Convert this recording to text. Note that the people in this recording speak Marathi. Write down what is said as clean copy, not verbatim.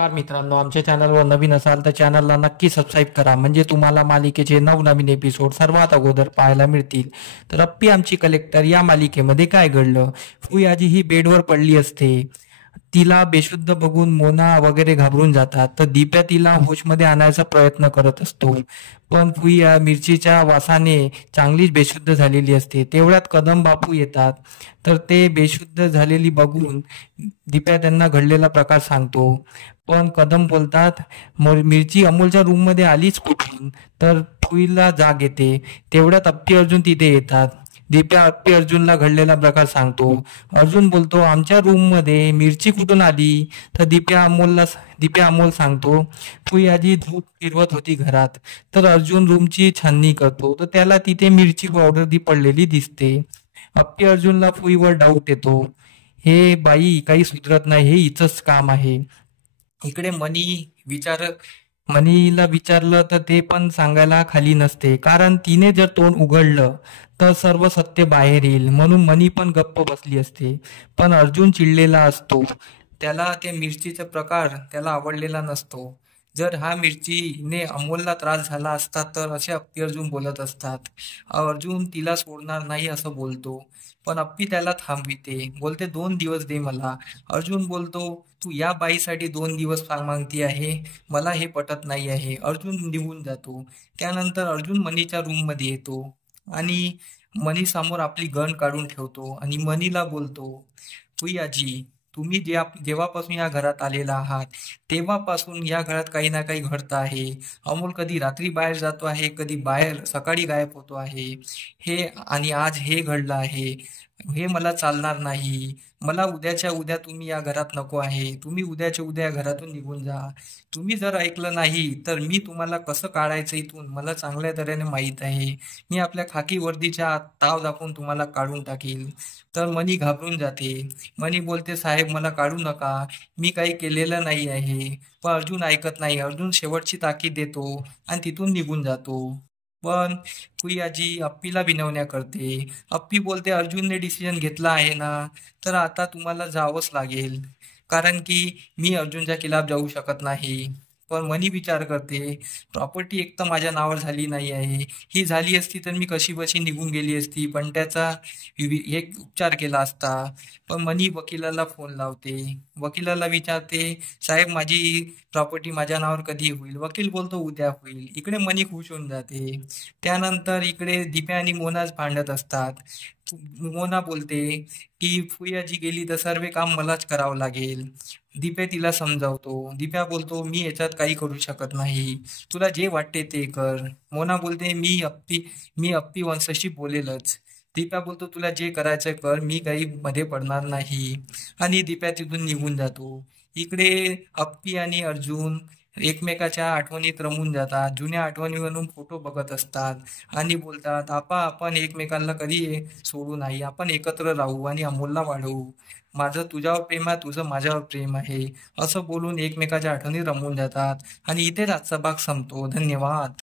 नमस्कार मित्रांनो, आमच्या चॅनलवर नवीन असाल तर चॅनलला नक्की सबस्क्राईब करा, म्हणजे तुम्हाला मालिकेचे नवनवीन एपिसोड सर्वात अगोदर पाहायला मिळतील. तर अप्पी आमची कलेक्टर या मालिकेमध्ये काय घडलं? फुई ही बेडवर पडली असते. तिला बेशुद्ध बघून मोना वगैरे घाबरून जातात. तर दिप्या तिला होशमध्ये आणायचा प्रयत्न करत असतो, पण फुई मिरचीच्या वासाने चांगलीच बेशुद्ध झालेली असते. तेवढ्यात कदम बापू येतात. तर ते बेशुद्ध झालेली बघून दिप्या त्यांना घडलेला प्रकार सांगतो. पण कदम बोलतात, मिरची अमोलच्या रूम मध्ये आलीच कुठून?" तर फुईला जाग येते. तेवढ्यात अप्पी अर्जुन तिथे येतात. दिप्या अप्पी अर्जुनला घडलेला प्रकार सांगतो. अर्जुन बोलतो, "आमच्या रूम मध्ये मिरची कुठून आली?" तर दिप्या अमोल सांगतो, "फुई आजी धूप फिरवत होती घरात, तर अर्जुन रूमची छाननी करतो, तर त्याला तिथे मिरची पावडर पडलेली दिसते." अप्पी अर्जुनला फुईवर डाऊट येतो. हे बाई काही सुधरत नाही, हे हिचंच काम आहे. इकडे मनीला विचारलं तर ते पण सांगायला खाली नसते, कारण तिने जर तोंड उघडलं तर सर्व सत्य बाहेर येईल, म्हणून मनी पण गप्प बसली असते. पण अर्जुन चिडलेला असतो. त्याला ते मिरचीचा प्रकार त्याला आवडलेला नसतो. जर हा मिरचीने अमोलला त्रास झाला असता तर असे अप्पी अर्जुन बोलत असतात. अर्जुन तिला सोडणार नाही असं बोलतो, पण अप्पी त्याला थांबविते. बोलते, "2 दिवस दे मला." अर्जुन बोलतो, "तू या बाईसाठी 2 दिवस मागती आहे? मला हे पटत नाही आहे." अर्जुन निघून जातो. त्यानंतर अर्जुन मनीच्या रूम मध्ये येतो आणि मनी समोर आपली गन काढून ठेवतो आणि मनीला बोलतो, "फुई आजी, तुम्ही जेव्हापासून या घरात आलेला आहात तेव्हापासून या घरात काही ना काही घडतं आहे. अमोल कधी रात्री बाहेर जातो आहे, कधी बाहेर सकाळी गायब होतो आहे. हे आणि आज हे घडलं आहे. हे मला चालणार नाही. मला उद्याच्या उद्या तुम्ही या घरात नको आहे. तुम्ही उद्याच्या उद्या या घरातून निघून जा. तुम्ही जर ऐकलं नाही तर मी तुम्हाला कसं काढायचं इथून मला चांगल्या तऱ्हेने माहीत आहे. मी आपल्या खाकी वर्दीच्या आत ताव दाखवून तुम्हाला काढून टाकील." तर मनी घाबरून जाते. मनी बोलते, "साहेब, मला काढू नका. मी काही केलेलं नाही आहे." पण अर्जुन ऐकत नाही. अर्जुन शेवटची ताकीद देतो आणि तिथून निघून जातो. पण फुई आजी अप्पीला विनवण्या करते. अप्पी बोलते, "अर्जुनने डिसिजन घेतला आहे ना, तर आता तुम्हाला जावंच लागेल, कारण की मी अर्जुनच्या खिलाफ जाऊ शकत नाही." पण मनी विचार करते, प्रॉपर्टी एक तर माझ्या नावावर झाली नाही आहे. ही झाली असती तर मी कशी बशी निघून गेली असती, पण त्याचा एक उपचार केला असता. पण मनी वकिलाला फोन लावते. वकिलाला विचारते, "साहेब, माझी प्रॉपर्टी माझ्या नावावर कधी होईल?" वकील बोलतो, "उद्या होईल." इकडे मनी खुश होऊन जाते. त्यानंतर इकडे दिप्या आणि मोनाच भांडत असतात. मोना बोलते की फुयाजी गेली तर सर्व काम मलाच करावं लागेल. दिप्या तिला समजावतो. दिप्या बोलतो, "मी याच्यात काही करू शकत नाही. तुला जे वाटते ते कर." मोना बोलते, मी अप्पी वंशशी बोलेलच." दिप्या बोलतो, "तुला जे करायचं कर, मी काही मध्ये पडणार नाही." आणि दिप्या तिथून निघून जातो. इकडे अप्पी आणि अर्जुन एकमेकाच्या आठवणीत रमून जातात. जुन्या आठवणीवरून फोटो बघत असतात आणि बोलतात, आपण एकमेकांना कधी सोडू नाही. आपण एकत्र राहू आणि अमोलला वाढवू. माझं तुझ्यावर प्रेम आहे, तुझं माझ्यावर प्रेम आहे." असं बोलून एकमेकाच्या आठवणी रमून जातात. आणि इथेच आजचा भाग संपतो. धन्यवाद.